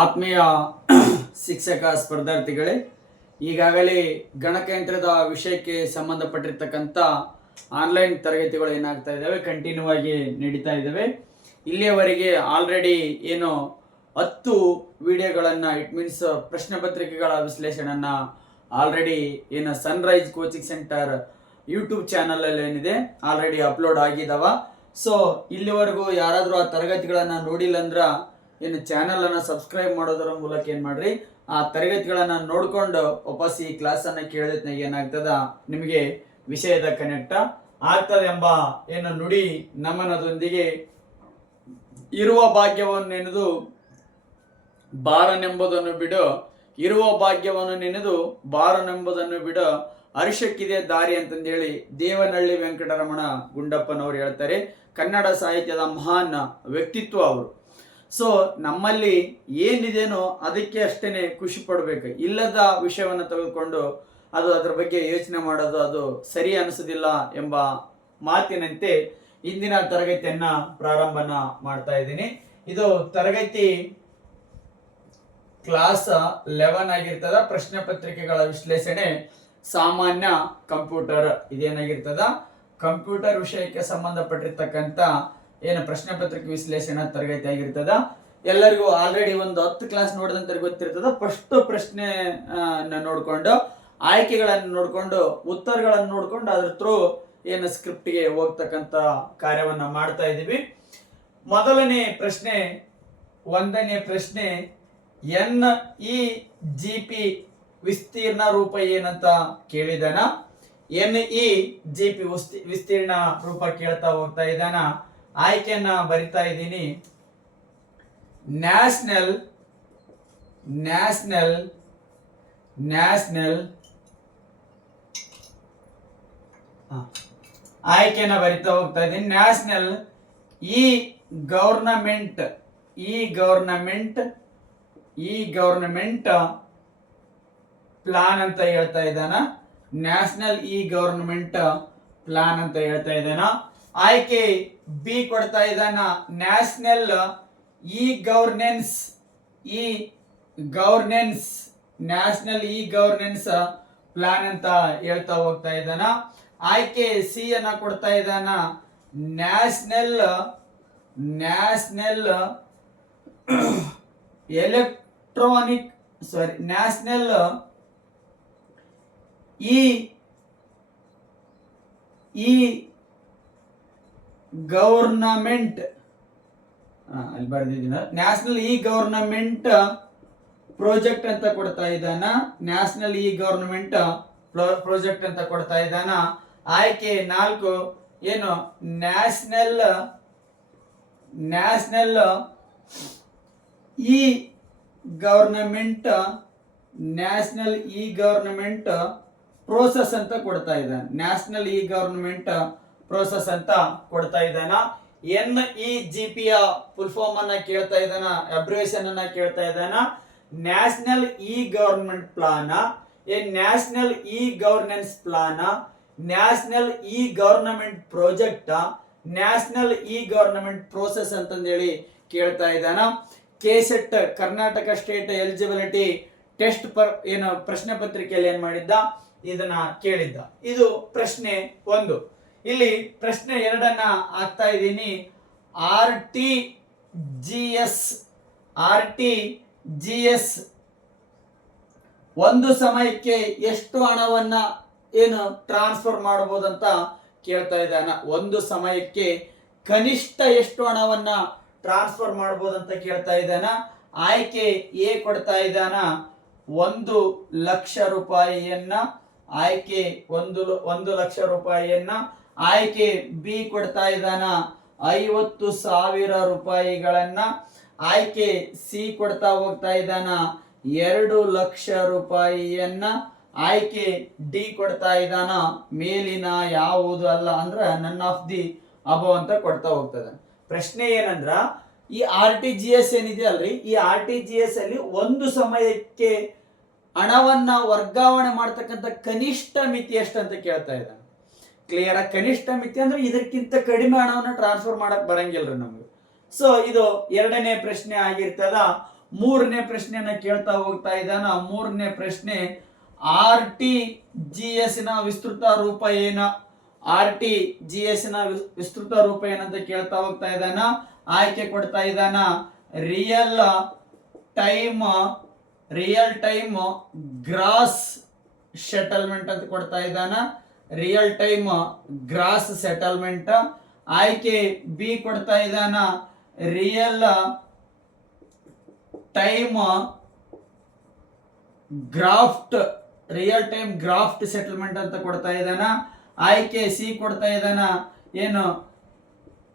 ಆತ್ಮೀಯ ಶಿಕ್ಷಕ ಸ್ಪರ್ಧಾರ್ಥಿಗಳೇ, ಈಗಾಗಲೇ ಗಣಕಯಂತ್ರದ ವಿಷಯಕ್ಕೆ ಸಂಬಂಧಪಟ್ಟಿರ್ತಕ್ಕಂಥ ಆನ್ಲೈನ್ ತರಗತಿಗಳು ಏನಾಗ್ತಾ ಇದ್ದಾವೆ, ಕಂಟಿನ್ಯೂ ಆಗಿ ನಡೀತಾ ಇದ್ದಾವೆ. ಇಲ್ಲಿಯವರೆಗೆ ಆಲ್ರೆಡಿ ಏನು 10 ವಿಡಿಯೋಗಳನ್ನು, ಇಟ್ ಮೀನ್ಸ್ ಪ್ರಶ್ನೆ ಪತ್ರಿಕೆಗಳ ವಿಶ್ಲೇಷಣೆಯನ್ನು ಆಲ್ರೆಡಿ ಏನು ಸನ್ರೈಸ್ ಕೋಚಿಂಗ್ ಸೆಂಟರ್ ಯೂಟ್ಯೂಬ್ ಚಾನಲಲ್ಲಿ ಏನಿದೆ ಆಲ್ರೆಡಿ ಅಪ್ಲೋಡ್ ಆಗಿದ್ದಾವ. ಸೊ ಇಲ್ಲಿವರೆಗೂ ಯಾರಾದರೂ ಆ ತರಗತಿಗಳನ್ನು ನೋಡಿಲ್ಲ ಅಂದ್ರೆ ಏನು ಚಾನಲನ್ನು ಸಬ್ಸ್ಕ್ರೈಬ್ ಮಾಡೋದರ ಮೂಲಕ ಏನು ಮಾಡ್ರಿ, ಆ ತರಗತಿಗಳನ್ನು ನೋಡಿಕೊಂಡು ವಾಪಸ್ ಈ ಕ್ಲಾಸನ್ನು ಕೇಳಿದ್ನಾಗ ಏನಾಗ್ತದ, ನಿಮಗೆ ವಿಷಯದ ಕನೆಕ್ಟ್ ಆಗ್ತದೆ ಎಂಬ ಏನು ನುಡಿ ನಮನದೊಂದಿಗೆ ಇರುವ ಭಾಗ್ಯವನ್ನು ನೆನೆದು ಬಾರನೆಂಬುದನ್ನು ಬಿಡು, ಇರುವ ಭಾಗ್ಯವನ್ನು ನೆನೆದು ಬಾರನೆಂಬುದನ್ನು ಬಿಡು, ಅರಿಶಕ್ಕಿದೆ ದಾರಿ ಅಂತಂದೇಳಿ ದೇವನಹಳ್ಳಿ ವೆಂಕಟರಮಣ ಗುಂಡಪ್ಪನವರು ಹೇಳ್ತಾರೆ. ಕನ್ನಡ ಸಾಹಿತ್ಯದ ಮಹಾನ್ ವ್ಯಕ್ತಿತ್ವ ಅವರು. ಸೊ ನಮ್ಮಲ್ಲಿ ಏನಿದೇನೋ ಅದಕ್ಕೆ ಅಷ್ಟೇ ಖುಷಿ ಪಡಬೇಕು. ಇಲ್ಲದ ವಿಷಯವನ್ನು ತೆಗೆದುಕೊಂಡು ಅದರ ಬಗ್ಗೆ ಯೋಚನೆ ಮಾಡೋದು ಅದು ಸರಿ ಅನಿಸೋದಿಲ್ಲ ಎಂಬ ಮಾತಿನಂತೆ ಇಂದಿನ ತರಗತಿಯನ್ನ ಪ್ರಾರಂಭನ ಮಾಡ್ತಾ ಇದ್ದೀನಿ. ಇದು ತರಗತಿ ಕ್ಲಾಸ್ 11 ಆಗಿರ್ತದ. ಪ್ರಶ್ನೆ ಪತ್ರಿಕೆಗಳ ವಿಶ್ಲೇಷಣೆ ಸಾಮಾನ್ಯ ಕಂಪ್ಯೂಟರ್ ಇದೇನಾಗಿರ್ತದ, ಕಂಪ್ಯೂಟರ್ ವಿಷಯಕ್ಕೆ ಸಂಬಂಧಪಟ್ಟಿರ್ತಕ್ಕಂಥ ಏನು ಪ್ರಶ್ನೆ ಪತ್ರಿಕೆ ವಿಶ್ಲೇಷಣಾ ತರಗತಿ ಆಗಿರ್ತದ. ಎಲ್ಲರಿಗೂ ಆಲ್ರೆಡಿ ಒಂದು 10 ಕ್ಲಾಸ್ ನೋಡಿದಂತ ಗೊತ್ತಿರ್ತದ. ಫಸ್ಟ್ ಪ್ರಶ್ನೆ ನೋಡ್ಕೊಂಡು ಆಯ್ಕೆಗಳನ್ನು ನೋಡ್ಕೊಂಡು ಉತ್ತರಗಳನ್ನು ನೋಡ್ಕೊಂಡು ಅದ್ರ ಥ್ರೂ ಏನು ಸ್ಕ್ರಿಪ್ಟ್ಗೆ ಹೋಗ್ತಕ್ಕಂಥ ಕಾರ್ಯವನ್ನ ಮಾಡ್ತಾ ಇದ್ದೀವಿ. ಮೊದಲನೇ ಪ್ರಶ್ನೆ, 1ನೇ ಪ್ರಶ್ನೆ, NEGP ವಿಸ್ತೀರ್ಣ ರೂಪ ಏನಂತ ಕೇಳಿದಾನ. NEGP ವಿಸ್ತೀರ್ಣ ರೂಪ ಕೇಳ್ತಾ ಹೋಗ್ತಾ ಇದ್ದಾನ. ಆಯ್ಕೆಯನ್ನ ಬರಿತಾ ಇದ್ದೀನಿ. ನ್ಯಾಷನಲ್ ಆಯ್ಕೆಯನ್ನ ಬರಿತಾ ಹೋಗ್ತಾ ಇದ್ದೀನಿ. ನ್ಯಾಷನಲ್ ಇ ಗವರ್ನಮೆಂಟ್ ಪ್ಲಾನ್ ಅಂತ ಹೇಳ್ತಾ ಇದ್ದಾನ. ನ್ಯಾಷನಲ್ ಇ ಗವರ್ನಮೆಂಟ್ ಪ್ಲಾನ್ ಅಂತ ಹೇಳ್ತಾ ಇದ್ದಾನ. ಆಯ್ಕೆ ಬಿ ಕೊಡ್ತಾ ಇದ್ದಾನ. National e governance national e governance plan ಅಂತ ಹೇಳ್ತಾ ಹೋಗ್ತಾ ಇದ್ದಾನ. ಆಯ್ಕೆ ಸಿ ಅನ್ನ ಕೊಡ್ತಾ ಇದ್ದಾನ. ನ್ಯಾಷನಲ್ ನ್ಯಾಷನಲ್ ಇ ಗವರ್ನಮೆಂಟ್ ಅಲ್ಲಿ ಬರ್ದಿದ್ದೀನ. ನ್ಯಾಷನಲ್ ಇ ಗವರ್ನಮೆಂಟ್ ಪ್ರಾಜೆಕ್ಟ್ ಅಂತ ಕೊಡ್ತಾ ಇದ್ದಾನ. ನ್ಯಾಷನಲ್ ಇ ಗವರ್ನಮೆಂಟ್ ಪ್ರಾಜೆಕ್ಟ್ ಅಂತ ಕೊಡ್ತಾ ಇದ್ದಾನ. ಆಯ್ಕೆ 4 ಏನು ನ್ಯಾಷನಲ್ ಇ ಗವರ್ನಮೆಂಟ್ ಪ್ರೋಸೆಸ್ ಅಂತ ಕೊಡ್ತಾ ಇದ್ದಾನೆ. ನ್ಯಾಷನಲ್ ಇ ಗವರ್ನಮೆಂಟ್ ಪ್ರೋಸೆಸ್ ಅಂತ ಕೊಡ್ತಾ ಇದ್ದಾನ. NEGP ಯ ಫುಲ್ ಫಾರ್ಮ್ ಅನ್ನ ಕೇಳ್ತಾ ಇದ್ದಾನ, ಅಬ್ರಿವೇಷನ್ ಅನ್ನ ಕೇಳ್ತಾ ಇದ್ದಾನ. National E government plan, national e governance plan, national E government project, national E government process ಅಂತಂದೇಳಿ ಕೇಳ್ತಾ ಇದ್ದಾನ. KSET Karnataka state eligibility test ಏನು ಪ್ರಶ್ನೆ ಪತ್ರಿಕೆಯಲ್ಲಿ ಏನ್ ಮಾಡಿದ್ದ, ಇದನ್ನ ಕೇಳಿದ್ದ. ಇದು ಪ್ರಶ್ನೆ 1. ಇಲ್ಲಿ ಪ್ರಶ್ನೆ 2 ಆಗ್ತಾ ಇದ್ದೀನಿ. RTGS ಒಂದು ಸಮಯಕ್ಕೆ ಎಷ್ಟು ಹಣವನ್ನ ಏನು ಟ್ರಾನ್ಸ್ಫರ್ ಮಾಡಬಹುದಂತ ಕೇಳ್ತಾ ಇದ್ದಾನ. ಒಂದು ಸಮಯಕ್ಕೆ ಕನಿಷ್ಠ ಎಷ್ಟು ಹಣವನ್ನ ಟ್ರಾನ್ಸ್ಫರ್ ಮಾಡಬಹುದಂತ ಕೇಳ್ತಾ ಇದ್ದಾನ. ಆಯ್ಕೆ ಎ ಕೊಡ್ತಾ ಇದ್ದಾನ 1 ಲಕ್ಷ ರೂಪಾಯಿಯನ್ನ. ಆಯ್ಕೆ 1 ಲಕ್ಷ ರೂಪಾಯಿಯನ್ನ. ಆಯ್ಕೆ ಬಿ ಕೊಡ್ತಾ ಇದ್ದಾನ 50,000 ರೂಪಾಯಿಗಳನ್ನ. ಆಯ್ಕೆ ಸಿ ಕೊಡ್ತಾ ಹೋಗ್ತಾ ಇದ್ದಾನ 2 ಲಕ್ಷ ರೂಪಾಯಿಯನ್ನ. ಆಯ್ಕೆ ಡಿ ಕೊಡ್ತಾ ಇದ್ದಾನ ಮೇಲಿನ ಯಾವುದು ಅಲ್ಲ ಅಂದ್ರೆ ನನ್ ಆಫ್ ದಿ ಅಬವ್ ಅಂತ ಕೊಡ್ತಾ ಹೋಗ್ತದ. ಪ್ರಶ್ನೆ ಏನಂದ್ರ, ಈ RTGS ಏನಿದೆ ಅಲ್ರಿ, ಈ RTGS ಅಲ್ಲಿ ಒಂದು ಸಮಯಕ್ಕೆ ಹಣವನ್ನ ವರ್ಗಾವಣೆ ಮಾಡ್ತಕ್ಕಂಥ ಕನಿಷ್ಠ ಮಿತಿ ಎಷ್ಟಂತ ಕೇಳ್ತಾ ಇದ್ದಾನೆ. ಕ್ಲಿಯರ್ ಆಗಿ ಕನಿಷ್ಠ ಮಿತಿ ಅಂದ್ರೆ ಇದಕ್ಕಿಂತ ಕಡಿಮೆ ಹಣವನ್ನು ಟ್ರಾನ್ಸ್ಫರ್ ಮಾಡಕ್ ಬರಂಗಿಲ್ರಿ ನಮ್ಗೆ. ಸೊ ಇದು ಎರಡನೇ ಪ್ರಶ್ನೆ ಆಗಿರ್ತದ. ಮೂರನೇ ಪ್ರಶ್ನೆಯನ್ನ ಕೇಳ್ತಾ ಹೋಗ್ತಾ ಇದ್ದಾನ. ಮೂರನೇ ಪ್ರಶ್ನೆ, RTGS ನ ವಿಸ್ತೃತ ರೂಪ ಏನ? RTGS ನ ವಿಸ್ತೃತ ರೂಪ ಏನಂತ ಕೇಳ್ತಾ ಹೋಗ್ತಾ ಇದ್ದಾನ. ಆಯ್ಕೆ ಕೊಡ್ತಾ ಇದ್ದಾನ, ರಿಯಲ್ ಟೈಮ್ ಗ್ರಾಸ್ ಸೆಟಲ್ಮೆಂಟ್ ಅಂತ ಕೊಡ್ತಾ ಇದ್ದಾನ. Real time gross settlement. ಆಯ್ಕೆ ಬಿ ಕೊಡ್ತಾ ಇದ್ದಾನ, ರಿಯಲ್ ಟೈಮ್ ಗ್ರಾಫ್ಟ್ ಸೆಟಲ್ಮೆಂಟ್ ಅಂತ ಕೊಡ್ತಾ ಇದ್ದಾನ. ಆಯ್ಕೆ ಸಿ ಕೊಡ್ತಾ ಇದ್ದಾನ, ಏನು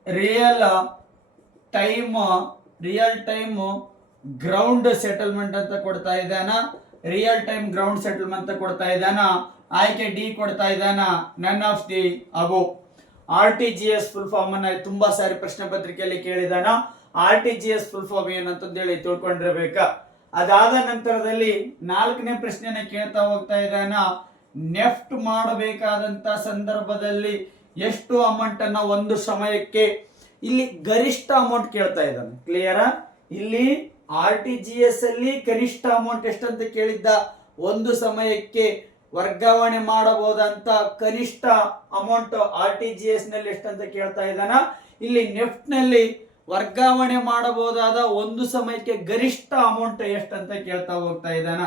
ರಿಯಲ್ ಟೈಮ್ ಗ್ರೌಂಡ್ ಸೆಟಲ್ಮೆಂಟ್ ಅಂತ ಕೊಡ್ತಾ ಇದ್ದಾನ. ರಿಯಲ್ ಟೈಮ್ ಗ್ರೌಂಡ್ ಸೆಟಲ್ಮೆಂಟ್ ಅಂತ ಕೊಡ್ತಾ ಇದ್ದಾನ. ಆಯ್ಕೆ ಡಿ ಕೊಡ್ತಾ ಇದ್ದಾನ, none of the above. RTGS full form ಅನ್ನ ತುಂಬಾ ಸಾರಿ ಪ್ರಶ್ನೆ ಪತ್ರಿಕೆಯಲ್ಲಿ ಕೇಳಿದಾನ. RTGS ಫುಲ್ ಫಾರ್ಮ್ ಏನಂತಂದೇಳಿ ತಿಳ್ಕೊಂಡಿರ್ಬೇಕ. ಅದಾದ ನಂತರದಲ್ಲಿ ನಾಲ್ಕನೇ ಪ್ರಶ್ನೆನ ಕೇಳ್ತಾ ಹೋಗ್ತಾ ಇದ್ದಾನ, ನೆಫ್ಟ್ ಮಾಡಬೇಕಾದಂತ ಸಂದರ್ಭದಲ್ಲಿ ಎಷ್ಟು ಅಮೌಂಟ್ ಅನ್ನ ಒಂದು ಸಮಯಕ್ಕೆ, ಇಲ್ಲಿ ಗರಿಷ್ಠ ಅಮೌಂಟ್ ಕೇಳ್ತಾ ಇದ್ದಾನೆ. ಕ್ಲಿಯರಾ? ಇಲ್ಲಿ RTGS ಅಲ್ಲಿ ಕನಿಷ್ಠ ಅಮೌಂಟ್ ಎಷ್ಟಂತ ಕೇಳಿದ್ದ, ಒಂದು ಸಮಯಕ್ಕೆ ವರ್ಗಾವಣೆ ಮಾಡಬಹುದಂತ ಕನಿಷ್ಠ ಅಮೌಂಟ್ RTGS ನಲ್ಲಿ ಎಷ್ಟಂತ ಕೇಳ್ತಾ ಇದ್ದಾನ. ಇಲ್ಲಿ ನೆಫ್ಟ್ ನಲ್ಲಿ ವರ್ಗಾವಣೆ ಮಾಡಬಹುದಾದ ಒಂದು ಸಮಯಕ್ಕೆ ಗರಿಷ್ಠ ಅಮೌಂಟ್ ಎಷ್ಟಂತ ಕೇಳ್ತಾ ಹೋಗ್ತಾ ಇದ್ದಾನ.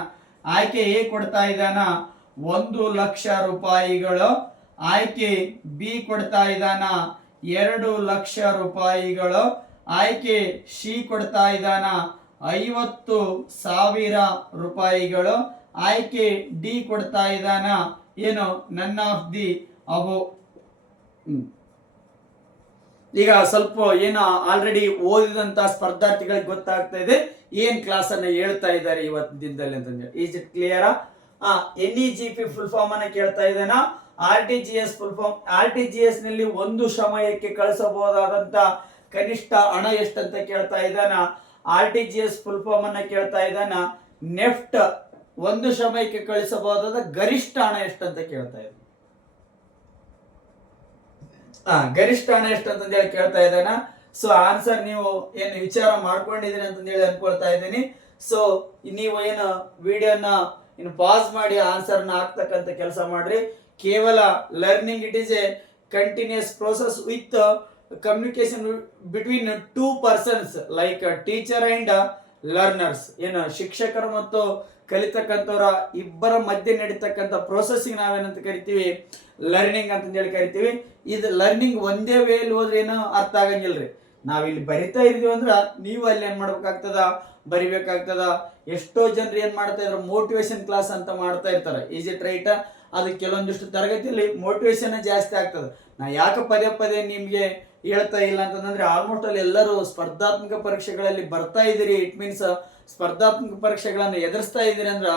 ಆಯ್ಕೆ ಎ ಕೊಡ್ತಾ ಇದ್ದಾನ, 1,00,000 ರೂಪಾಯಿಗಳು. ಆಯ್ಕೆ ಬಿ ಕೊಡ್ತಾ ಇದ್ದಾನ, 2,00,000 ರೂಪಾಯಿಗಳು. ಆಯ್ಕೆ ಸಿ ಕೊಡ್ತಾ ಇದ್ದಾನ, 50,000 ರೂಪಾಯಿಗಳು. ಆಯ್ಕೆ ಡಿ ಕೊಡ್ತಾ ಇದ್ದಾನ, ಏನು ನನ್ ಆಫ್ ದಿ ಅಬೋ. ಈಗ ಸ್ವಲ್ಪ ಏನು ಆಲ್ರೆಡಿ ಓದಿದಂತ ಸ್ಪರ್ಧಾರ್ಥಿಗಳಿಗೆ ಗೊತ್ತಾಗ್ತಾ ಇದೆ ಏನ್ ಕ್ಲಾಸ್ ಅನ್ನ ಹೇಳ್ತಾ ಇದ್ದಾರೆ ಇವತ್ತು ದಿನದಲ್ಲಿ ಅಂತಂದ್ರೆ. ಈಸ್ ಇಟ್ ಕ್ಲಿಯರಾ? NEGP ಫುಲ್ ಫಾರ್ಮ್ ಅನ್ನ ಕೇಳ್ತಾ ಇದ್ದಾನ. RTGS ಫುಲ್ ಫಾರ್ಮ್, RTGS ನಲ್ಲಿ ಒಂದು ಸಮಯಕ್ಕೆ ಕಳಿಸಬಹುದಾದಂತ ಕನಿಷ್ಠ ಹಣ ಎಷ್ಟಂತ ಕೇಳ್ತಾ ಇದ್ದಾನ. RTGS ಫುಲ್ ಫಾರ್ಮ್ ಅನ್ನ ಕೇಳ್ತಾ ಇದ್ದಾನ. ನೆಫ್ಟ್ ಒಂದು ಸಮಯಕ್ಕೆ ಕಳಿಸಬಹುದಾದ ಗರಿಷ್ಠ ಹಣ ಎಷ್ಟಂತ ಕೇಳ್ತಾ ಇದ್ದಾನೆ. ಗರಿಷ್ಠ ಹಣ ಎಷ್ಟಂತ ಹೇಳಿ ಕೇಳ್ತಾ ಇದ್ದಾನ. ಸೊ ಆನ್ಸರ್ ನೀವು ಏನು ವಿಚಾರ ಮಾಡ್ಕೊಂಡಿದ್ದೀರಿ ಅಂತ ಹೇಳಿ ಅನ್ಕೊಳ್ತಾ ಇದ್ದೀನಿ. ಸೊ ನೀವು ಏನು ವಿಡಿಯೋನ ಇನ್ನು ಪಾಸ್ ಮಾಡಿ ಆನ್ಸರ್ ನ ಹಾಕ್ತಕ್ಕಂತ ಕೆಲಸ ಮಾಡ್ರಿ. ಕೇವಲ learning, it is a continuous process with communication between two persons like teacher and learners. ಏನು ಶಿಕ್ಷಕರು ಮತ್ತು ಕಲಿತಕ್ಕಂಥವ್ರ ಇಬ್ಬರ ಮಧ್ಯೆ ನಡೀತಕ್ಕಂಥ ಪ್ರೋಸೆಸ್ಸಿಂಗ್ ನಾವೇನಂತ ಕರಿತೀವಿ, ಲರ್ನಿಂಗ್ ಅಂತ ಹೇಳಿ ಕರಿತೀವಿ. ಇದು ಲರ್ನಿಂಗ್ ಒಂದೇ ವೇಲಿ ಹೋದ್ರೆ ಏನೋ ಅರ್ಥ ಆಗಂಗಿಲ್ರಿ. ನಾವಿಲ್ಲಿ ಬರಿತಾ ಇದೀವಿ ಅಂದ್ರ ನೀವು ಅಲ್ಲಿ ಏನ್ ಮಾಡ್ಬೇಕಾಗ್ತದ, ಬರಿಬೇಕಾಗ್ತದ. ಎಷ್ಟೋ ಜನರು ಏನ್ ಮಾಡ್ತಾ ಇದ್ರು, ಮೋಟಿವೇಶನ್ ಕ್ಲಾಸ್ ಅಂತ ಮಾಡ್ತಾ ಇರ್ತಾರೆ. Is it right? ಅದು ಕೆಲವೊಂದಿಷ್ಟು ತರಗತಿಯಲ್ಲಿ ಮೋಟಿವೇಶನ್ ಜಾಸ್ತಿ ಆಗ್ತದೆ. ನಾ ಯಾಕೆ ಪದೇ ನಿಮ್ಗೆ ಹೇಳ್ತಾ ಇಲ್ಲ ಅಂತಂದ್ರೆ, ಆಲ್ಮೋಸ್ಟ್ ಅಲ್ಲಿ ಎಲ್ಲರೂ ಸ್ಪರ್ಧಾತ್ಮಕ ಪರೀಕ್ಷೆಗಳಲ್ಲಿ ಬರ್ತಾ ಇದ್ದೀರಿ. ಇಟ್ ಮೀನ್ಸ್ ಸ್ಪರ್ಧಾತ್ಮಕ ಪರೀಕ್ಷೆಗಳನ್ನು ಎದುರಿಸ್ತಾ ಇದ್ದೀರಿ ಅಂದ್ರ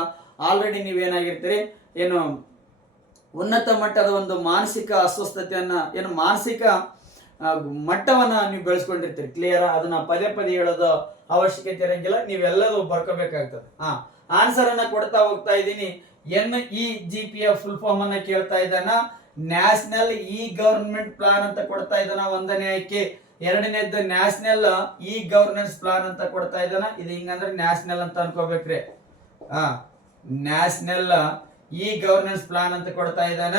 ಆಲ್ರೆಡಿ ನೀವೇನಾಗಿರ್ತೀರಿ, ಏನು ಉನ್ನತ ಮಟ್ಟದ ಒಂದು ಮಾನಸಿಕ ಅಸ್ವಸ್ಥತೆಯನ್ನ, ಏನು ಮಾನಸಿಕ ಮಟ್ಟವನ್ನ ನೀವು ಬೆಳೆಸ್ಕೊಂಡಿರ್ತೀರಿ. ಕ್ಲಿಯರ್? ಅದನ್ನ ಪದೇ ಹೇಳೋದು ಅವಶ್ಯಕತೆ ಇರಂಗಿಲ್ಲ, ನೀವೆಲ್ಲರೂ ಬರ್ಕೋಬೇಕಾಗ್ತದೆ. ಆನ್ಸರ್ ಅನ್ನ ಕೊಡ್ತಾ ಹೋಗ್ತಾ ಇದ್ದೀನಿ. NEGP ಫುಲ್ ಫಾರ್ಮ್ ಅನ್ನ ಕೇಳ್ತಾ ಇದ್ದಾನ. ನ್ಯಾಷನಲ್ ಗವರ್ನಮೆಂಟ್ ಪ್ಲಾನ್ ಅಂತ ಕೊಡ್ತಾ ಇದ್ದಾನ, ಒಂದನೇ ಆಯ್ಕೆ. ಎರಡನೇದ್ದು ನ್ಯಾಷನಲ್ ಗವರ್ನೆನ್ಸ್ ಪ್ಲಾನ್ ಅಂತ ಕೊಡ್ತಾ ಇದ್ದಾನ. ಇದು ಹಿಂಗಂದ್ರೆ ನ್ಯಾಷನಲ್ ಅಂತ ಅನ್ಕೋಬೇಕ್ರಿ. ನ್ಯಾಷನಲ್ ಗವರ್ನೆನ್ಸ್ ಪ್ಲಾನ್ ಅಂತ ಕೊಡ್ತಾ ಇದ್ದಾನ.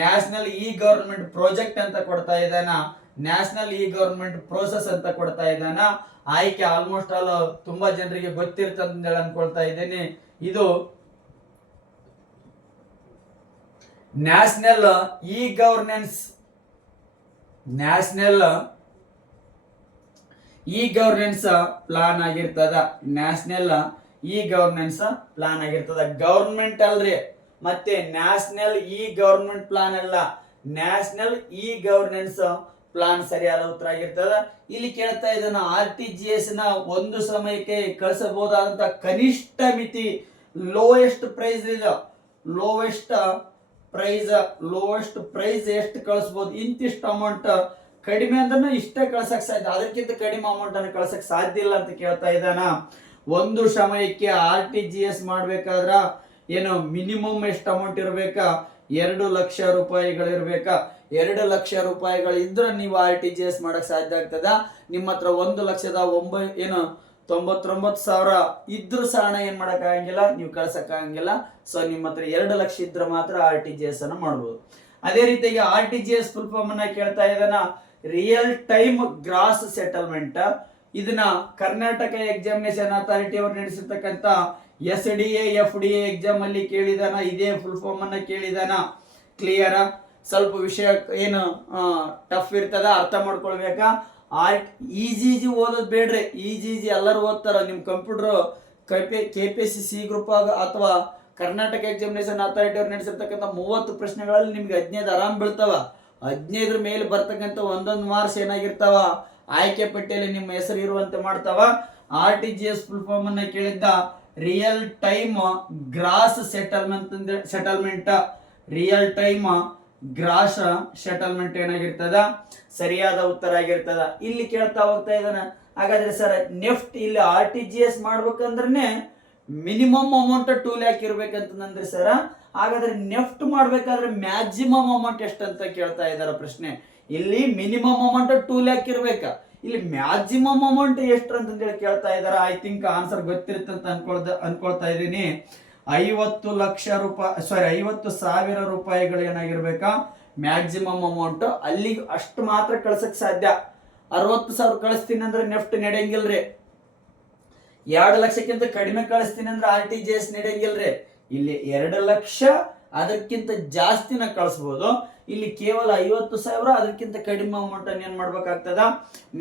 ನ್ಯಾಷನಲ್ ಗವರ್ನಮೆಂಟ್ ಪ್ರಾಜೆಕ್ಟ್ ಅಂತ ಕೊಡ್ತಾ ಇದ್ದಾನ. ನ್ಯಾಷನಲ್ ಗವರ್ನಮೆಂಟ್ ಪ್ರೋಸೆಸ್ ಅಂತ ಕೊಡ್ತಾ ಇದ್ದಾನ. ಆಯ್ಕೆ ಆಲ್ಮೋಸ್ಟ್ ಆಲ್ ತುಂಬಾ ಜನರಿಗೆ ಗೊತ್ತಿರ್ತಂತ ಹೇಳಿ ಅನ್ಕೊಳ್ತಾ ಇದ್ದೇನೆ. ಇದು ನ್ಯಾಷನಲ್ ಗವರ್ನೆನ್ಸ್ ಪ್ಲಾನ್ ಆಗಿರ್ತದ. ನ್ಯಾಷನಲ್ ಗವರ್ನೆನ್ಸ್ ಪ್ಲಾನ್ ಆಗಿರ್ತದ. ಗವರ್ಮೆಂಟ್ ಅಲ್ರಿ, ಮತ್ತೆ ನ್ಯಾಷನಲ್ ಗವರ್ಮೆಂಟ್ ಪ್ಲಾನ್ ಅಲ್ಲ, ನ್ಯಾಷನಲ್ ಗವರ್ನೆನ್ಸ್ ಪ್ಲಾನ್ ಸರಿಯಾದ ಉತ್ತರ ಆಗಿರ್ತದ. ಇಲ್ಲಿ ಕೇಳ್ತಾ ಇದ್ದಾನ, RTGS ನ ಒಂದು ಸಮಯಕ್ಕೆ ಕಳಿಸಬಹುದಾದಂತ ಕನಿಷ್ಠ ಮಿತಿ, ಲೋಯೆಸ್ಟ್ ಪ್ರೈಸ್ ಇದೆ. ಲೋಯೆಸ್ಟ್ ಪ್ರೈಸ್ ಎಷ್ಟು ಕಳಿಸಬಹುದು, ಇಂತಿಷ್ಟು ಅಮೌಂಟ್. ಕಡಿಮೆ ಅಂದ್ರೆ ಇಷ್ಟೇ ಕಳ್ಸಕ್ ಸಾಧ್ಯ, ಅದಕ್ಕಿಂತ ಕಡಿಮೆ ಅಮೌಂಟ್ ಅನ್ನು ಕಳ್ಸಕ್ ಸಾಧ್ಯ ಇಲ್ಲ ಅಂತ ಕೇಳ್ತಾ ಇದ್ದಾನ. ಒಂದು ಸಮಯಕ್ಕೆ RTGS ಮಾಡ್ಬೇಕಾದ್ರ ಏನು ಮಿನಿಮಮ್ ಎಷ್ಟು ಅಮೌಂಟ್ ಇರ್ಬೇಕಾ, 2,00,000 ರೂಪಾಯಿಗಳು ಇರ್ಬೇಕಾ. 2,00,000 ರೂಪಾಯಿಗಳು ಇದ್ರೆ ನೀವು RTGS ಮಾಡಕ್ ಸಾಧ್ಯ ಆಗ್ತದ. ನಿಮ್ಮ ಹತ್ರ 1,09,000 99,000 ಇದ್ರೂ ಸಹ ಹಣ ಏನ್ ಮಾಡಕ್ಕಾಗಂಗಿಲ್ಲ, ನೀವು ಕಳ್ಸಕ್ಕಾಗಂಗಿಲ್ಲ. ಸೊ ನಿಮ್ಮ ಹತ್ರ 2 ಲಕ್ಷ ಇದ್ರೆ ಮಾತ್ರ RTGS ಅನ್ನ ಮಾಡ್ಬೋದು. ಅದೇ ರೀತಿಯಾಗಿ RTGS ಫುಲ್ ಫಾರ್ಮ್ ಅನ್ನ ಕೇಳ್ತಾ ಇದ್ದಾನ, ರಿಯಲ್ ಟೈಮ್ ಗ್ರಾಸ್ ಸೆಟಲ್ಮೆಂಟ್. ಇದನ್ನ ಕರ್ನಾಟಕ ಎಕ್ಸಾಮಿನೇಷನ್ ಅಥಾರಿಟಿ ಅವರು ನಡೆಸಿರ್ತಕ್ಕಂಥ SDA FDA ಎಕ್ಸಾಮ್ ಅಲ್ಲಿ ಕೇಳಿದಾನ. ಇದೇ ಫುಲ್ ಫಾರ್ಮ್ ಅನ್ನ ಕೇಳಿದಾನ. ಕ್ಲಿಯರ್? ಸ್ವಲ್ಪ ವಿಷಯ ಏನು ಟಫ್ ಇರ್ತದ, ಅರ್ಥ ಮಾಡ್ಕೊಳ್ಬೇಕಾ. ಈಜಿ ಓದೋದ್ ಬೇಡ್ರಿ, ಈಜಿ ಎಲ್ಲರೂ ಓದ್ತಾರ. ನಿಮ್ ಕಂಪ್ಯೂಟರ್ KPSC ಗ್ರೂಪ್ ಅಥವಾ ಕರ್ನಾಟಕ ಎಕ್ಸಾಮಿನೇಷನ್ ಅಥಾರಿಟಿ ಅವ್ರು ನಡೆಸಿರ್ತಕ್ಕಂಥ 30 ಪ್ರಶ್ನೆಗಳಲ್ಲಿ ನಿಮ್ಗೆ 15 ಆರಾಮ್ ಬೀಳ್ತಾವ. 15 ಮೇಲೆ ಬರ್ತಕ್ಕಂಥ ಒಂದೊಂದು ಮಾರ್ಕ್ಸ್ ಏನಾಗಿರ್ತಾವ, ಆಯ್ಕೆ ಪಟ್ಟಿಯಲ್ಲಿ ನಿಮ್ಮ ಹೆಸರು ಇರುವಂತೆ ಮಾಡ್ತಾವ. RTGS ಫುಲ್ ಫಾರ್ಮ್ ಅನ್ನ ಕೇಳಿದ್ದ real time gross settlement real time gross settlement ಏನಾಗಿರ್ತದ, ಸರಿಯಾದ ಉತ್ತರ ಆಗಿರ್ತದ. ಇಲ್ಲಿ ಕೇಳ್ತಾ ಹೋಗ್ತಾ ಇದ್ದಾನ, ಹಾಗಾದ್ರೆ ಸರ್ ನೆಫ್ಟ್ ಇಲ್ಲಿ RTGS ಮಾಡ್ಬೇಕಂದ್ರೆ ಮಿನಿಮಮ್ ಅಮೌಂಟ್ 2 ಲ್ಯಾಕ್ ಇರ್ಬೇಕಂತಂದ್ರೆ ಸರ್, ಹಾಗಾದ್ರೆ ನೆಫ್ಟ್ ಮಾಡ್ಬೇಕಾದ್ರೆ ಮ್ಯಾಕ್ಸಿಮಮ್ ಅಮೌಂಟ್ ಎಷ್ಟು ಅಂತ ಕೇಳ್ತಾ ಇದಾರ ಪ್ರಶ್ನೆ. ಇಲ್ಲಿ ಮಿನಿಮಮ್ ಅಮೌಂಟ್ 2 ಲ್ಯಾಕ್ ಇರ್ಬೇಕ, ಇಲ್ಲಿ ಮ್ಯಾಕ್ಸಿಮಮ್ ಅಮೌಂಟ್ ಎಷ್ಟು ಅಂತಂದೇಳಿ ಕೇಳ್ತಾ ಇದಾರ. ಐ ಥಿಂಕ್ ಆನ್ಸರ್ ಗೊತ್ತಿರುತ್ತಂತ ಅನ್ಕೊಳ್ತಾ ಇದೀನಿ. 50 ಲಕ್ಷ ರೂಪಾಯಿ 50,000 ರೂಪಾಯಿಗಳು ಏನಾಗಿರ್ಬೇಕಾ ಮ್ಯಾಕ್ಸಿಮಮ್ ಅಮೌಂಟ್. ಅಲ್ಲಿಗೆ ಅಷ್ಟು ಮಾತ್ರ ಕಳ್ಸಕ್ ಸಾಧ್ಯ. 60,000 ಕಳಿಸ್ತೀನಿ ಅಂದ್ರೆ ನೆಫ್ಟ್ ನಡೆಯಂಗಿಲ್ರಿ. 2 ಲಕ್ಷಕ್ಕಿಂತ ಕಡಿಮೆ ಕಳಿಸ್ತೀನಿ ಅಂದ್ರೆ RTGS ನಡೆಯಂಗಿಲ್ರಿ. ಇಲ್ಲಿ 2 ಲಕ್ಷ ಅದಕ್ಕಿಂತ ಜಾಸ್ತಿನ ಕಳಿಸ್ಬೋದು. ಇಲ್ಲಿ ಕೇವಲ 50,000 ಅದಕ್ಕಿಂತ ಕಡಿಮೆ ಅಮೌಂಟ್ ಅನ್ನು ಏನ್ ಮಾಡ್ಬೇಕಾಗ್ತದ,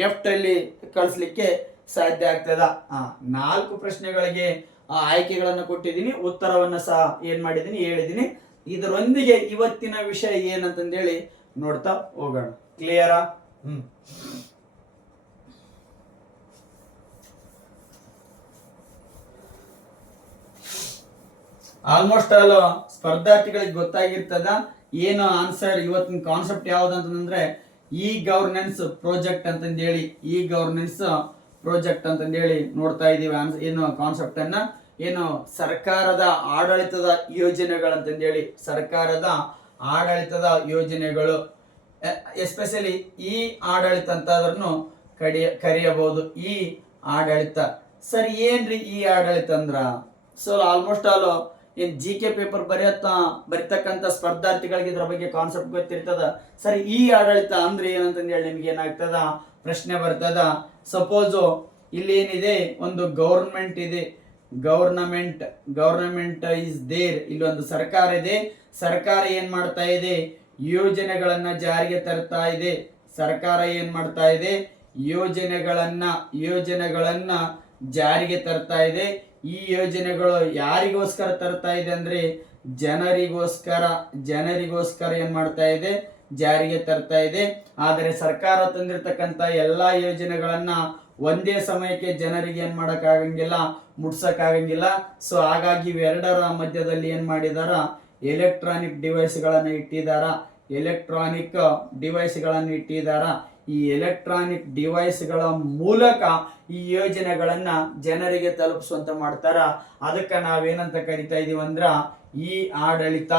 ನೆಫ್ಟ್ ಅಲ್ಲಿ ಕಳಿಸ್ಲಿಕ್ಕೆ ಸಾಧ್ಯ ಆಗ್ತದ. 4 ಪ್ರಶ್ನೆಗಳಿಗೆ ಆಯ್ಕೆಗಳನ್ನು ಕೊಟ್ಟಿದ್ದೀನಿ, ಉತ್ತರವನ್ನ ಸಹ ಏನ್ ಮಾಡಿದೀನಿ ಹೇಳಿದೀನಿ. ಇದರೊಂದಿಗೆ ಇವತ್ತಿನ ವಿಷಯ ಏನಂತಂದೇಳಿ ನೋಡ್ತಾ ಹೋಗೋಣ. ಕ್ಲಿಯರಾ? ಆಲ್ಮೋಸ್ಟ್ ಆಲ್ ಸ್ಪರ್ಧಾರ್ಥಿಗಳಿಗೆ ಗೊತ್ತಾಗಿರ್ತದ ಏನು ಆನ್ಸರ್. ಇವತ್ತಿನ ಕಾನ್ಸೆಪ್ಟ್ ಯಾವ್ದಂತಂದ್ರೆ ಇ ಗವರ್ನೆನ್ಸ್ ಪ್ರಾಜೆಕ್ಟ್ ಅಂತಂದೇಳಿ, ಇ ಗವರ್ನೆನ್ಸ್ ಪ್ರಾಜೆಕ್ಟ್ ಅಂತಂದೇಳಿ ನೋಡ್ತಾ ಇದೀವಿ. ಏನು ಕಾನ್ಸೆಪ್ಟ್ ಅನ್ನ, ಏನು ಸರ್ಕಾರದ ಆಡಳಿತದ ಯೋಜನೆಗಳಂತಂದೇಳಿ, ಸರ್ಕಾರದ ಆಡಳಿತದ ಯೋಜನೆಗಳು, ಎಸ್ಪೆಷಲಿ ಈ ಆಡಳಿತ ಅಂತ ಅದನ್ನು ಕರೆಯಬಹುದು. ಈ ಆಡಳಿತ ಸರ್ ಏನ್ರಿ ಈ ಆಡಳಿತ ಅಂದ್ರ? ಸೊ ಆಲ್ಮೋಸ್ಟ್ ಆಲ್ ಏನ್ GK ಪೇಪರ್ ಬರೀತಕ್ಕಂಥ ಸ್ಪರ್ಧಾರ್ಥಿಗಳಿಗೆ ಇದ್ರ ಬಗ್ಗೆ ಕಾನ್ಸೆಪ್ಟ್ ಗೊತ್ತಿರ್ತದ. ಸರಿ ಈ ಆಡಳಿತ ಅಂದ್ರೆ ಏನಂತಂದೇಳಿ ನಿಮ್ಗೆ ಏನಾಗ್ತದ, ಪ್ರಶ್ನೆ ಬರ್ತದ. ಸಪೋಸು ಇಲ್ಲಿ ಏನಿದೆ, ಒಂದು ಗೌರ್ಮೆಂಟ್ ಇದೆ, ಗವರ್ನಮೆಂಟ್ ಇಸ್ ದೇರ್. ಇಲ್ಲಿ ಒಂದು ಸರ್ಕಾರ ಇದೆ, ಸರ್ಕಾರ ಏನ್ ಮಾಡ್ತಾ ಇದೆ, ಯೋಜನೆಗಳನ್ನ ಜಾರಿಗೆ ತರ್ತಾ ಇದೆ. ಸರ್ಕಾರ ಏನ್ ಮಾಡ್ತಾ ಇದೆ, ಯೋಜನೆಗಳನ್ನ ಜಾರಿಗೆ ತರ್ತಾ ಇದೆ. ಈ ಯೋಜನೆಗಳು ಯಾರಿಗೋಸ್ಕರ ತರ್ತಾ ಇದೆ ಅಂದ್ರೆ ಜನರಿಗೋಸ್ಕರ ಏನ್ ಮಾಡ್ತಾ ಇದೆ, ಜಾರಿಗೆ ತರ್ತಾ ಇದೆ. ಆದರೆ ಸರ್ಕಾರ ತಂದಿರತಕ್ಕಂತ ಎಲ್ಲಾ ಯೋಜನೆಗಳನ್ನ ಒಂದೇ ಸಮಯಕ್ಕೆ ಜನರಿಗೆ ಏನ್ ಮಾಡಕ್ ಆಗಂಗಿಲ್ಲ, ಮುಟ್ಸಕ್ ಆಗಂಗಿಲ್ಲ. ಸೊ ಹಾಗಾಗಿ ಇವೆರಡರ ಮಧ್ಯದಲ್ಲಿ ಏನ್ ಮಾಡಿದಾರ, ಎಲೆಕ್ಟ್ರಾನಿಕ್ ಡಿವೈಸ್ ಗಳನ್ನ ಇಟ್ಟಿದಾರ. ಈ ಎಲೆಕ್ಟ್ರಾನಿಕ್ ಡಿವೈಸ್ಗಳ ಮೂಲಕ ಈ ಯೋಜನೆಗಳನ್ನ ಜನರಿಗೆ ತಲುಪಿಸುವಂತ ಮಾಡ್ತಾರ. ಅದಕ್ಕೆ ನಾವೇನಂತ ಕರಿತಾ ಇದೀವಿ ಅಂದ್ರ ಈ ಆಡಳಿತ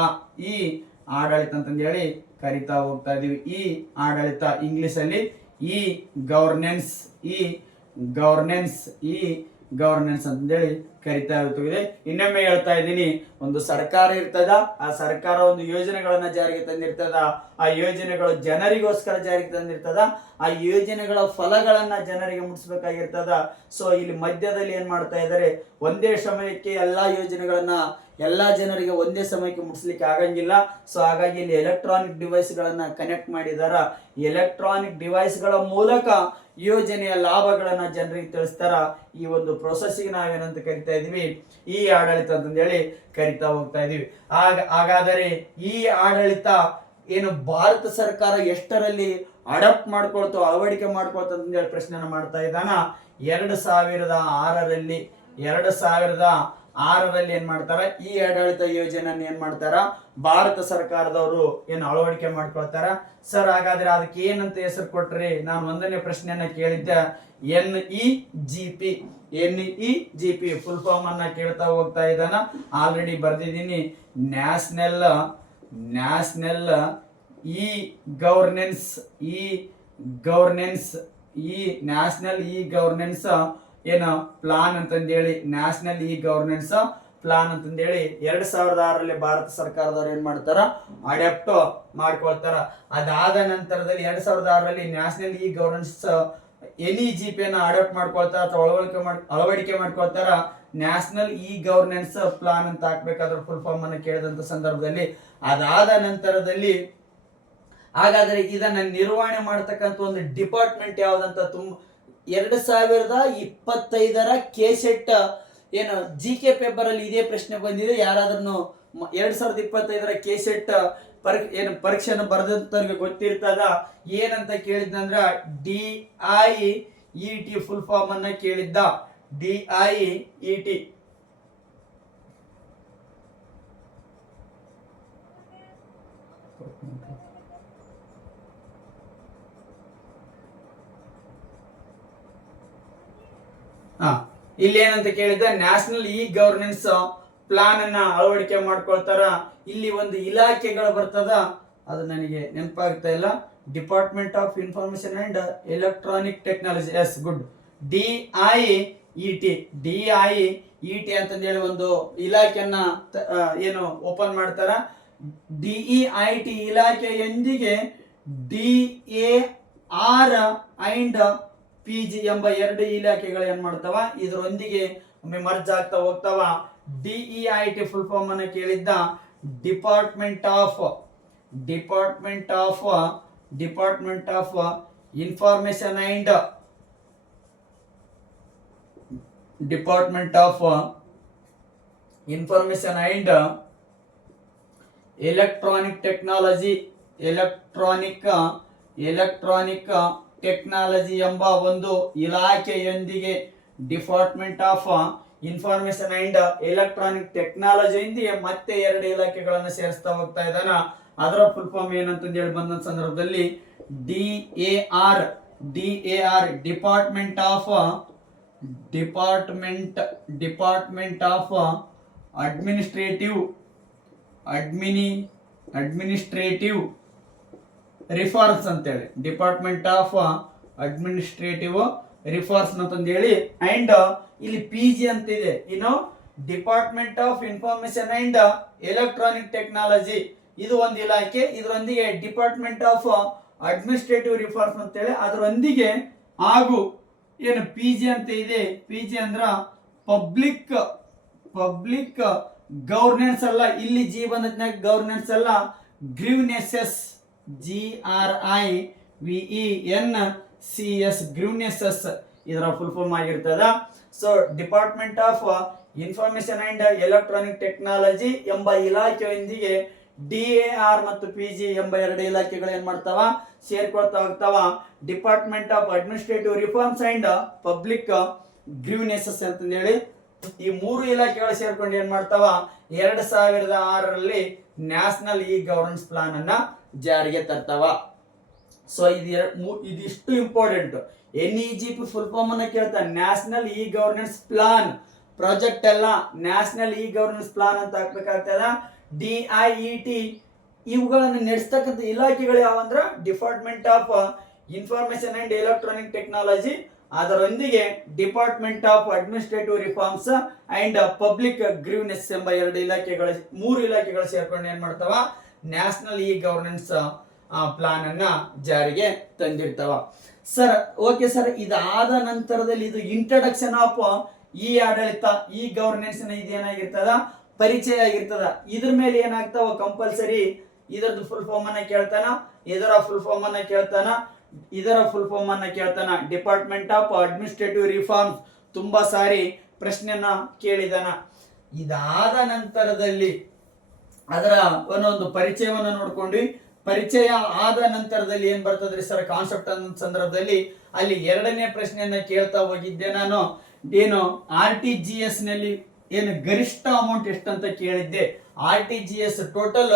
ಅಂತಂದ ಹೇಳಿ ಕರಿತಾ ಹೋಗ್ತಾ ಇದೀವಿ. ಈ ಆಡಳಿತ ಇಂಗ್ಲಿಷ್ ಅಲ್ಲಿ ಈ ಗವರ್ನೆನ್ಸ್ ಅಂತಂದೇಳಿ ಕರಿತಾ ಇರ್ತದೆ. ಇನ್ನೊಮ್ಮೆ ಹೇಳ್ತಾ ಇದ್ದೀನಿ, ಒಂದು ಸರ್ಕಾರ ಇರ್ತದ, ಆ ಸರ್ಕಾರ ಒಂದು ಯೋಜನೆಗಳನ್ನ ಜಾರಿಗೆ ತಂದಿರ್ತದ. ಆ ಯೋಜನೆಗಳು ಜನರಿಗೋಸ್ಕರ ಜಾರಿಗೆ ತಂದಿರ್ತದ. ಆ ಯೋಜನೆಗಳ ಫಲಗಳನ್ನ ಜನರಿಗೆ ಮುಟ್ಟಿಸ್ಬೇಕಾಗಿರ್ತದ. ಸೊ ಇಲ್ಲಿ ಮಧ್ಯದಲ್ಲಿ ಏನ್ ಮಾಡ್ತಾ ಇದ್ದಾರೆ, ಒಂದೇ ಸಮಯಕ್ಕೆ ಎಲ್ಲಾ ಯೋಜನೆಗಳನ್ನ ಎಲ್ಲಾ ಜನರಿಗೆ ಒಂದೇ ಸಮಯಕ್ಕೆ ಮುಟ್ಟಿಸ್ಲಿಕ್ಕೆ ಆಗಂಗಿಲ್ಲ. ಸೊ ಹಾಗಾಗಿ ಇಲ್ಲಿ ಎಲೆಕ್ಟ್ರಾನಿಕ್ ಡಿವೈಸ್ ಗಳನ್ನ ಕನೆಕ್ಟ್ ಮಾಡಿದಾರ. ಎಲೆಕ್ಟ್ರಾನಿಕ್ ಡಿವೈಸ್ ಗಳ ಮೂಲಕ ಯೋಜನೆಯ ಲಾಭಗಳನ್ನ ಜನರಿಗೆ ತಿಳಿಸ್ತಾರ. ಈ ಒಂದು ಪ್ರೊಸೆಸ್ಗೆ ನಾವೇನಂತ ಕರಿತಾ ಇದೀವಿ, ಈ ಆಡಳಿತ ಅಂತಂದೇಳಿ ಕರಿತಾ ಹೋಗ್ತಾ ಇದೀವಿ. ಹಾಗಾದರೆ ಈ ಆಡಳಿತ ಏನು ಭಾರತ ಸರ್ಕಾರ ಎಷ್ಟರಲ್ಲಿ ಅಡಾಪ್ಟ್ ಮಾಡ್ಕೊಳ್ತೋ, ಅಳವಡಿಕೆ ಮಾಡ್ಕೊಳ್ತೋ ಅಂತಂದೇಳಿ ಪ್ರಶ್ನೆನ ಮಾಡ್ತಾ ಇದ್ದಾನ. 2006ರಲ್ಲಿ ಏನ್ ಮಾಡ್ತಾರ, ಈ ಆಡಳಿತ ಯೋಜನೆಯನ್ನು ಏನ್ ಮಾಡ್ತಾರ, ಭಾರತ ಸರ್ಕಾರದವರು ಏನು ಅಳವಡಿಕೆ ಮಾಡ್ಕೊಳ್ತಾರ. ಸರ್ ಹಾಗಾದ್ರೆ ಅದಕ್ಕೆ ಏನಂತ ಹೆಸರು ಕೊಟ್ರಿ? ನಾನು ಒಂದನೇ ಪ್ರಶ್ನೆಯನ್ನ ಕೇಳಿದ್ದೆ, NEGP ಫುಲ್ ಫಾರ್ಮ್ ಅನ್ನ ಕೇಳ್ತಾ ಹೋಗ್ತಾ ಇದ್ದಾನ. ಆಲ್ರೆಡಿ ಬರ್ದಿದ್ದೀನಿ, ನ್ಯಾಷನಲ್ ಇ ಗವರ್ನೆನ್ಸ್ ಏನು ಪ್ಲಾನ್ ಅಂತಂದೇಳಿ ನ್ಯಾಷನಲ್ ಇ ಗವರ್ನೆನ್ಸ್ ಪ್ಲಾನ್ ಅಂತಂದೇಳಿ 2006ರಲ್ಲಿ ಭಾರತ ಸರ್ಕಾರದವ್ರು ಏನ್ ಮಾಡ್ತಾರ ಅಡಾಪ್ಟ್ ಮಾಡ್ಕೊಳ್ತಾರ. ಅದಾದ ನಂತರದಲ್ಲಿ 2006ರಲ್ಲಿ ನ್ಯಾಷನಲ್ ಇ ಗವರ್ನೆನ್ಸ್ NEGP ನ ಅಡಾಪ್ಟ್ ಮಾಡ್ಕೊಳ್ತಾರ ಅಥವಾ ಅಳವಡಿಕೆ ಮಾಡ್ಕೊಳ್ತಾರ. ನ್ಯಾಷನಲ್ ಇ ಗವರ್ನೆನ್ಸ್ ಪ್ಲಾನ್ ಅಂತ ಹಾಕ್ಬೇಕಾದ್ರೆ ಫುಲ್ ಫಾರ್ಮ್ ಅನ್ನು ಕೇಳಿದಂತ ಸಂದರ್ಭದಲ್ಲಿ ಅದಾದ ನಂತರದಲ್ಲಿ ಹಾಗಾದ್ರೆ ಇದನ್ನ ನಿರ್ವಹಣೆ ಮಾಡತಕ್ಕಂತ ಒಂದು ಡಿಪಾರ್ಟ್ಮೆಂಟ್ ಯಾವ್ದಂತ 2025ರ ಕೆಸೆಟ್ ಏನು GK ಪೇಪರ್ ಅಲ್ಲಿ ಇದೇ ಪ್ರಶ್ನೆ ಬಂದಿದೆ. ಯಾರಾದ್ರೂ 2025ರ ಕೆಸೆಟ್ ಪರೀಕ್ಷೆಯನ್ನು ಬರೆದಂತವ್ರಿಗೆ ಗೊತ್ತಿರ್ತದ. ಏನಂತ ಕೇಳಿದ್ನಂದ್ರ DIET ಫುಲ್ ಫಾರ್ಮ್ ಅನ್ನ ಕೇಳಿದ್ದ. DIET ಇಲ್ಲಿ ಏನಂತ ಕೇಳಿದ ನ್ಯಾಷನಲ್ ಇ ಗವರ್ನೆನ್ಸ್ ಪ್ಲಾನ್ ಅನ್ನ ಅಳವಡಿಕೆ ಮಾಡ್ಕೊಳ್ತಾರ. ಇಲ್ಲಿ ಒಂದು ಇಲಾಖೆಗಳು ಬರ್ತದ, ಅದು ನನಗೆ ನೆನಪಾಗ್ತಾ ಇಲ್ಲ. Department of information and electronic technology. Yes, good. DIET ಅಂತಂದೇಳಿ ಒಂದು ಇಲಾಖೆಯನ್ನ ಏನು ಓಪನ್ ಮಾಡ್ತಾರ. DEIT ಇಲಾಖೆಯೊಂದಿಗೆ DAR ಅಂಡ್ PG ಎಂಬ 2 ಇಲಾಖೆಗಳು ಏನ್ ಮಾಡ್ತಾವ, ಇದರೊಂದಿಗೆ ಒಮ್ಮೆ ಮರ್ಜ್ ಆಗ್ತಾ ಹೋಗ್ತಾವ. DEIT ಫುಲ್ ಫಾರ್ಮ್ ಅನ್ನ ಕೇಳಿದ್ದ department of information and electronic technology ಎಂಬ ಒಂದು ಇಲಾಖೆಯೊಂದಿಗೆ department of information and electronic ಟೆಕ್ನಾಲಜಿಯೊಂದಿಗೆ ಮತ್ತೆ 2 ಇಲಾಖೆಗಳನ್ನು ಸೇರಿಸ್ತಾ ಹೋಗ್ತಾ ಇದ್ದಾನ. ಅದರ ಫುಲ್ ಫಾರ್ಮ್ ಏನಂತಂದು ಹೇಳಿ ಬಂದ ಸಂದರ್ಭದಲ್ಲಿ DAR department of administrative reforms ಅಂತೇಳಿ, ಡಿಪಾರ್ಟ್ಮೆಂಟ್ ಆಫ್ ಅಡ್ಮಿನಿಸ್ಟ್ರೇಟಿವ್ ರಿಫಾರ್ಮ್ಸ್ ಅಂತಂದೇಳಿ. ಅಂಡ್ ಇಲ್ಲಿ PG ಅಂತ ಇದೆ, ಇನ್ನು department of information and electronic technology ಇದು ಒಂದು ಇಲಾಖೆ. ಇದರೊಂದಿಗೆ ಡಿಪಾರ್ಟ್ಮೆಂಟ್ ಆಫ್ ಅಡ್ಮಿನಿಸ್ಟ್ರೇಟಿವ್ ರಿಫಾರ್ಮ್ಸ್ ಅಂತೇಳಿ ಅದರೊಂದಿಗೆ ಹಾಗೂ ಏನು PG ಅಂತ ಇದೆ. PG ಅಂದ್ರ ಪಬ್ಲಿಕ್ ಗವರ್ನೆನ್ಸ್ ಅಲ್ಲ, ಇಲ್ಲಿ ಜಿ ಬಂದದ್ನಾಗ ಗವರ್ನೆನ್ಸ್ ಅಲ್ಲ, ಗ್ರೀವ್ನೆಸಸ್, GRIVENCS ಗ್ರೀವ್ನೆಸಸ್ ಇದರ ಫುಲ್ ಫಾರ್ಮ್ ಆಗಿರ್ತದ. So department of information and electronic technology ಎಂಬ ಇಲಾಖೆಯೊಂದಿಗೆ DAR ಮತ್ತು PG ಎಂಬ 2 ಇಲಾಖೆಗಳು ಏನ್ ಮಾಡ್ತಾವ, ಸೇರ್ಕೊಳ್ತಾ ಹೋಗ್ತಾವ. Department of administrative reforms and public grievances ಅಂತಂದೇಳಿ ಈ 3 ಇಲಾಖೆಗಳು ಸೇರ್ಕೊಂಡು ಏನ್ ಮಾಡ್ತಾವ, 2006ರಲ್ಲಿ ನ್ಯಾಷನಲ್ ಇ ಗವರ್ನೆನ್ಸ್ ಪ್ಲಾನ್ ಅನ್ನ ಜಾರಿಗೆ ತರ್ತಾವ. ಸೊ ಇದಿಷ್ಟು ಇಂಪಾರ್ಟೆಂಟ್. NEGP ಫುಲ್ ಫಾರ್ಮ್ ಅನ್ನ ಕೇಳ್ತಾ, national e governance plan project ಅಲ್ಲ, ನ್ಯಾಷನಲ್ ಇ ಗವರ್ನೆನ್ಸ್ ಪ್ಲಾನ್ ಅಂತ ಹಾಕ್ಬೇಕಾಗ್ತದ. DIET ಇವುಗಳನ್ನು ನಡೆಸ್ತಕ್ಕಂಥ ಇಲಾಖೆಗಳು ಯಾವಂದ್ರ department of information and electronic technology, ಅದರೊಂದಿಗೆ department of administrative reforms and public grievance ಎಂಬ 2 ಇಲಾಖೆಗಳು 3 ಇಲಾಖೆಗಳು ಸೇರ್ಕೊಂಡು ಏನ್ ಮಾಡ್ತಾವ, ನ್ಯಾಷನಲ್ ಇ ಗವರ್ನೆನ್ಸ್ ಪ್ಲಾನ್ ಅನ್ನ ಜಾರಿಗೆ ತಂದಿರ್ತಾವ. ಸರ್ ಓಕೆ ಸರ್, ಇದಾದ ನಂತರದಲ್ಲಿ ಇದು ಇಂಟ್ರಡಕ್ಷನ್ ಆಫ್ ಇ ಆಡಳಿತ, ಇ ಗವರ್ನೆನ್ಸ್ ಇದೇನಾಗಿರ್ತದ, ಪರಿಚಯ ಆಗಿರ್ತದ. ಇದ್ರ ಮೇಲೆ ಏನಾಗ್ತಾವ, ಕಂಪಲ್ಸರಿ ಇದರದ್ದು ಫುಲ್ ಫಾರ್ಮ್ ಅನ್ನ ಕೇಳ್ತಾನ, ಇದರ ಫುಲ್ ಫಾರ್ಮ್ ಅನ್ನ ಕೇಳ್ತಾನ, ಇದರ ಫುಲ್ ಫಾರ್ಮ್ ಅನ್ನ ಕೇಳ್ತಾನ. ಡಿಪಾರ್ಟ್ಮೆಂಟ್ ಆಫ್ ಅಡ್ಮಿನಿಸ್ಟ್ರೇಟಿವ್ ರಿಫಾರ್ಮ್ಸ್ ತುಂಬಾ ಸಾರಿ ಪ್ರಶ್ನೆಯನ್ನ ಕೇಳಿದಾನ. ಇದಾದ ನಂತರದಲ್ಲಿ ಅದರ ಒಂದೊಂದು ಪರಿಚಯವನ್ನು ನೋಡ್ಕೊಂಡ್ವಿ. ಪರಿಚಯ ಆದ ನಂತರದಲ್ಲಿ ಏನ್ ಬರ್ತದ್ರಿ ಸರ್ ಕಾನ್ಸೆಪ್ಟ್ ಅನ್ನೋ ಸಂದರ್ಭದಲ್ಲಿ ಅಲ್ಲಿ 2ನೇ ಪ್ರಶ್ನೆಯನ್ನ ಕೇಳ್ತಾ ಹೋಗಿದ್ದೆ ನಾನು. ಏನು RTGS ನಲ್ಲಿ ಏನು ಗರಿಷ್ಠ ಅಮೌಂಟ್ ಎಷ್ಟಂತ ಕೇಳಿದ್ದೆ. RTGS ಟೋಟಲ್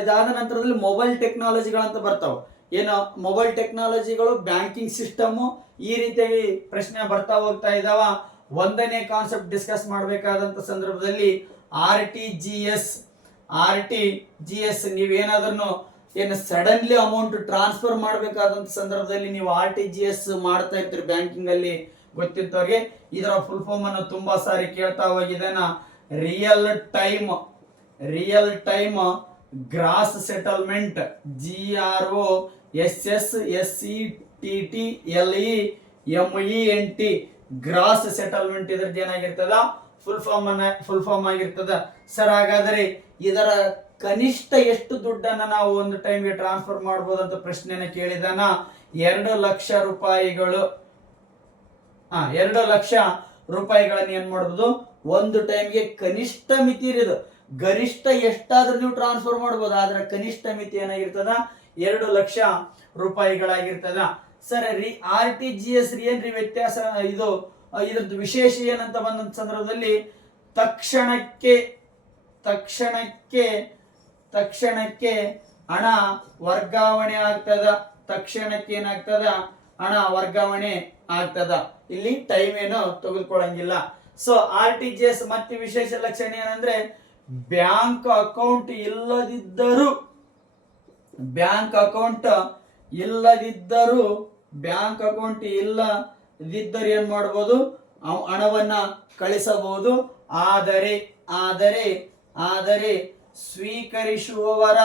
ಇದಾದ ನಂತರದಲ್ಲಿ ಮೊಬೈಲ್ ಟೆಕ್ನಾಲಜಿಗಳಂತ ಬರ್ತಾವ. ಏನು ಮೊಬೈಲ್ ಟೆಕ್ನಾಲಜಿಗಳು, ಬ್ಯಾಂಕಿಂಗ್ ಸಿಸ್ಟಮ್, ಈ ರೀತಿಯಾಗಿ ಪ್ರಶ್ನೆ ಬರ್ತಾ ಹೋಗ್ತಾ ಇದಾವ. 1ನೇ ಕಾನ್ಸೆಪ್ಟ್ ಡಿಸ್ಕಸ್ ಮಾಡಬೇಕಾದಂತ ಸಂದರ್ಭದಲ್ಲಿ RTGS ನೀವೇನಾದ್ರೂ ಏನು ಸಡನ್ಲಿ ಅಮೌಂಟ್ ಟ್ರಾನ್ಸ್ಫರ್ ಮಾಡಬೇಕಾದಂತ ಸಂದರ್ಭದಲ್ಲಿ ನೀವು RTGS ಮಾಡ್ತಾ ಇರ್ತೀರಿ ಬ್ಯಾಂಕಿಂಗ್ ಅಲ್ಲಿ. ಗೊತ್ತಿದ್ದವ್ರಿಗೆ ಇದರ ಫುಲ್ ಫಾರ್ಮ್ ಅನ್ನು ತುಂಬಾ ಸಾರಿ ಕೇಳ್ತಾ ಹೋಗಿದ್ದಾನ. Real time gross settlement, GROSSETTLEMENT, gross settlement ಇದ್ರದ್ದು ಏನಾಗಿರ್ತದ ಫುಲ್ ಫಾರ್ಮ್ ಆಗಿರ್ತದ. ಸರ್ ಹಾಗಾದ್ರೆ ಇದರ ಕನಿಷ್ಠ ಎಷ್ಟು ದುಡ್ಡನ್ನ ನಾವು ಒಂದು ಟೈಮ್ಗೆ ಟ್ರಾನ್ಸ್ಫರ್ ಮಾಡಬಹುದು ಅಂತ ಪ್ರಶ್ನೆನ ಕೇಳಿದಾನ. 2 ಲಕ್ಷ ರೂಪಾಯಿಗಳು. 2 ಲಕ್ಷ ರೂಪಾಯಿಗಳನ್ನ ಏನ್ ಮಾಡಬಹುದು ಒಂದು ಟೈಮ್ಗೆ ಕನಿಷ್ಠ ಮಿತಿ ಇರೋದು. ಗರಿಷ್ಠ ಎಷ್ಟಾದ್ರೂ ನೀವು ಟ್ರಾನ್ಸ್ಫರ್ ಮಾಡಬಹುದು, ಆದ್ರೆ ಕನಿಷ್ಠ ಮಿತಿ ಏನಾಗಿರ್ತದ 2 ಲಕ್ಷ ರೂಪಾಯಿಗಳಾಗಿರ್ತದ. ಸರ್ RTGS ಏನ್ರಿ ವ್ಯತ್ಯಾಸ, ಇದ್ರದ್ದು ವಿಶೇಷ ಏನಂತ ಬಂದ ಸಂದರ್ಭದಲ್ಲಿ ತಕ್ಷಣಕ್ಕೆ ಹಣ ವರ್ಗಾವಣೆ ಆಗ್ತದ. ತಕ್ಷಣಕ್ಕೆ ಏನಾಗ್ತದ ಹಣ ವರ್ಗಾವಣೆ ಆಗ್ತದ. ಇಲ್ಲಿ ಟೈಮ್ ಏನು ತೆಗೆದುಕೊಳ್ಳಂಗಿಲ್ಲ. ಸೊ RTGS ಮತ್ತೆ ವಿಶೇಷ ಲಕ್ಷಣ ಏನಂದ್ರೆ ಬ್ಯಾಂಕ್ ಅಕೌಂಟ್ ಇಲ್ಲದಿದ್ದರೂ ಏನ್ ಮಾಡಬಹುದು, ಹಣವನ್ನ ಕಳಿಸಬಹುದು. ಆದರೆ ಸ್ವೀಕರಿಸುವವರ